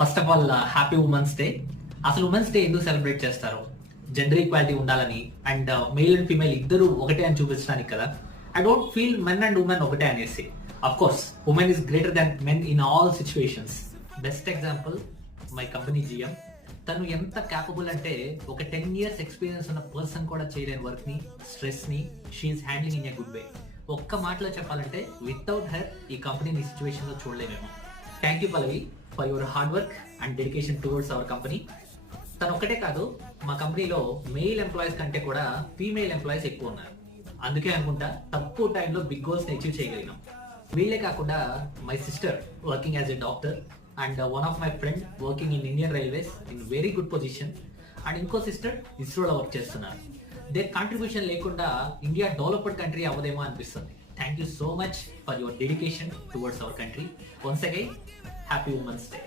First of all happy women's day. అసలు women's day ఎందుకు celebrate చేస్తారు? జెండర్ ఈక్వాలిటీ ఉండాలని అండ్ మేల్ అండ్ ఫీమేల్ ఇద్దరు ఒకటే అని చూపించడానికి కదా. I don't feel men and women ఒకటే అనేసి. Of course women is greater than men in all situations. Best example my company GM. తను ఎంత క్యాపబుల్ అంటే ఒక 10 years ఎక్స్పీరియన్స్ ఉన్న పర్సన్ కూడా చేయలేని వర్క్ ని, స్ట్రెస్ ని she's handling in a good way. ఒక్క మాటలో చెప్పాలంటే వితౌట్ హెర్ ఈ కంపెనీని ఈ సిచ్యువేషన్ లో చూడలేమేమో. Thank you Pallavi for your hard work and dedication towards our company. తను ఒకటే కాదు, మా కంపెనీలో మెయిల్ ఎంప్లాయీస్ కంటే కూడా ఫీమేల్ ఎంప్లాయీస్ ఎక్కువ ఉన్నారు. అందుకే అనుకుంటా తక్కువ టైంలో బిగ్ గోల్స్ అచీవ్ చేయగలిగినాం. వీళ్ళే కాకుండా my sister working as a doctor and one of my friend working in Indian railways in very good position and ఇంకో సిస్టర్ ఇస్రోలో వర్క్ చేస్తున్నారు. దేర్ కాంట్రిబ్యూషన్ లేకుండా ఇండియా డెవలప్డ్ కంట్రీ అవ్వదేమో అనిపిస్తుంది. Thank you so much for your dedication towards our country. Once again happy women's day.